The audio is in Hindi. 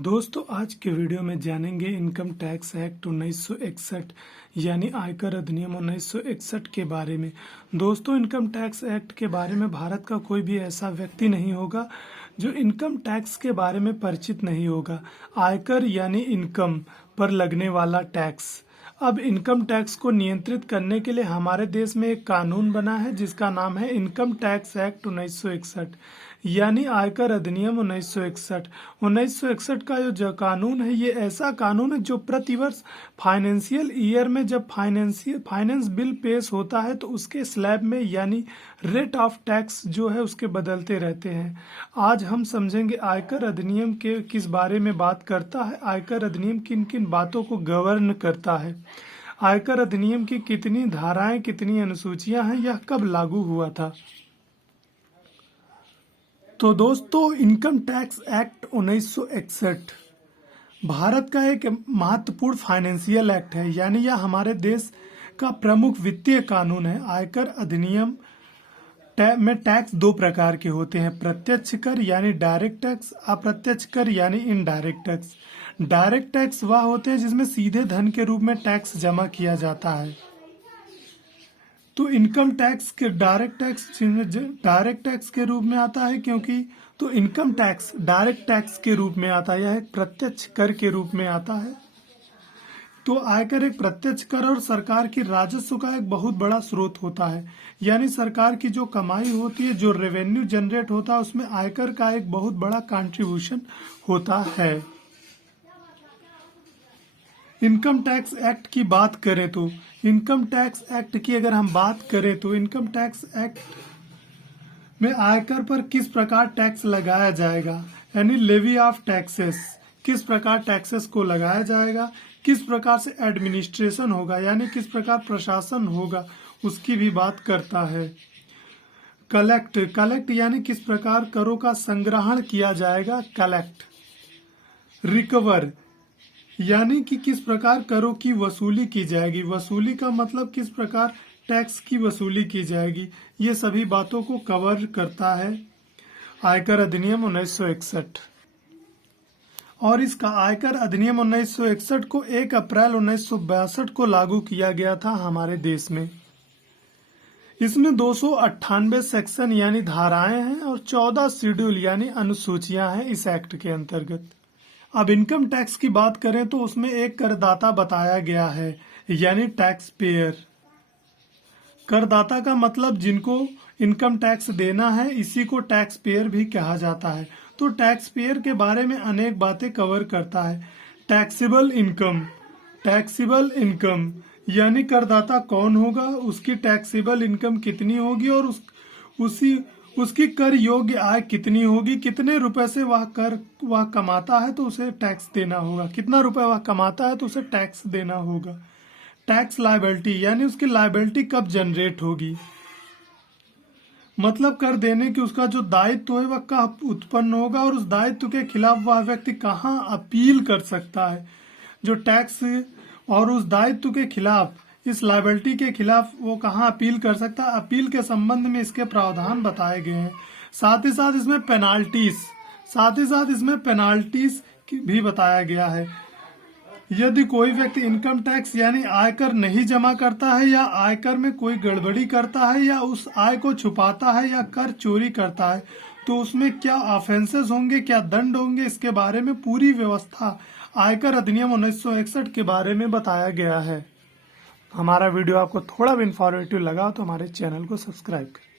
दोस्तों आज के वीडियो में जानेंगे इनकम टैक्स एक्ट 1961 यानी आयकर अधिनियम 1961 के बारे में। दोस्तों इनकम टैक्स एक्ट के बारे में भारत का कोई भी ऐसा व्यक्ति नहीं होगा जो इनकम टैक्स के बारे में परिचित नहीं होगा। आयकर यानी इनकम पर लगने वाला टैक्स। अब इनकम टैक्स को नियंत्रित करने के लिए हमारे देश में एक कानून बना है जिसका नाम है इनकम टैक्स एक्ट 1961 यानी आयकर अधिनियम 1961। 1961 का जो कानून है ये ऐसा कानून है जो प्रतिवर्ष फाइनेंशियल ईयर में जब फाइनेंस बिल पेश होता है तो उसके स्लैब में यानी रेट ऑफ टैक्स जो है उसके बदलते रहते हैं। आज हम समझेंगे आयकर अधिनियम के किस बारे में बात करता है, आयकर अधिनियम किन किन बातों को गवर्न करता है, आयकर अधिनियम की कितनी धाराएं कितनी अनुसूचियां हैं, यह कब लागू हुआ था। तो दोस्तों इनकम टैक्स एक्ट 1961 भारत का एक महत्वपूर्ण फाइनेंशियल एक्ट है यानी यह हमारे देश का प्रमुख वित्तीय कानून है। आयकर अधिनियम में टैक्स दो प्रकार के होते हैं, प्रत्यक्ष कर यानी डायरेक्ट टैक्स, अप्रत्यक्ष कर यानी इनडायरेक्ट टैक्स। डायरेक्ट टैक्स वह होते हैं जिसमें सीधे धन के रूप में टैक्स जमा किया जाता है। तो इनकम टैक्स के डायरेक्ट टैक्स के रूप में आता है क्योंकि तो इनकम टैक्स डायरेक्ट टैक्स के रूप में आता है, यह एक प्रत्यक्ष कर के रूप में आता है। तो आयकर एक प्रत्यक्ष कर और सरकार की राजस्व का एक बहुत बड़ा स्रोत होता है, यानी सरकार की जो कमाई होती है, जो रेवेन्यू जनरेट होता है, उसमें आयकर का एक बहुत बड़ा कंट्रीब्यूशन होता है। इनकम टैक्स एक्ट की बात करें तो इनकम टैक्स एक्ट की अगर हम बात करें तो इनकम टैक्स एक्ट में आयकर पर किस प्रकार टैक्स लगाया जाएगा यानी लेवी ऑफ टैक्सेस, किस प्रकार टैक्सेस को लगाया जाएगा, किस प्रकार से एडमिनिस्ट्रेशन होगा यानी किस प्रकार प्रशासन होगा, उसकी भी बात करता है। कलेक्ट यानी किस प्रकार करों का संग्रहण किया जाएगा, कलेक्ट। रिकवर यानी कि किस प्रकार करों की वसूली की जाएगी, वसूली का मतलब किस प्रकार टैक्स की वसूली की जाएगी, ये सभी बातों को कवर करता है आयकर अधिनियम 1961। और इसका आयकर अधिनियम 1961 को 1 अप्रैल 1962 को लागू किया गया था हमारे देश में। इसमें 298 सेक्शन यानी धाराएं हैं और 14 शेड्यूल यानी अनुसूचियां हैं इस एक्ट के अंतर्गत। अब इनकम टैक्स की बात करें तो उसमें एक करदाता बताया गया है यानी टैक्स पेयर। करदाता का मतलब जिनको इनकम टैक्स देना है, इसी को टैक्स पेयर भी कहा जाता है। तो टैक्स पेयर के बारे में अनेक बातें कवर करता है। टैक्सेबल इनकम यानी करदाता कौन होगा, उसकी टैक्सेबल इनकम कितनी होगी और उसकी कर योग्य आय कितनी होगी, कितने रुपए से वह कमाता है तो उसे टैक्स देना होगा, कितना रुपए वह कमाता है तो उसे टैक्स देना होगा। टैक्स लायबिलिटी यानी उसकी लायबिलिटी कब जनरेट होगी, मतलब कर देने की उसका जो दायित्व है वह कब उत्पन्न होगा और उस दायित्व के खिलाफ वह व्यक्ति कहाँ अपील कर सकता है। जो टैक्स और उस दायित्व के खिलाफ, इस लायबिलिटी के खिलाफ वो कहाँ अपील कर सकता है, अपील के संबंध में इसके प्रावधान बताए गए हैं। साथ ही साथ इसमें पेनाल्टीज भी बताया गया है। यदि कोई व्यक्ति इनकम टैक्स यानी आयकर नहीं जमा करता है या आयकर में कोई गड़बड़ी करता है या उस आय को छुपाता है या कर चोरी करता है तो उसमें क्या ऑफेंसेस होंगे, क्या दंड होंगे, इसके बारे में पूरी व्यवस्था आयकर अधिनियम 1961 के बारे में बताया गया है। हमारा वीडियो आपको थोड़ा भी इंफॉर्मेटिव लगा तो हमारे चैनल को सब्सक्राइब करें।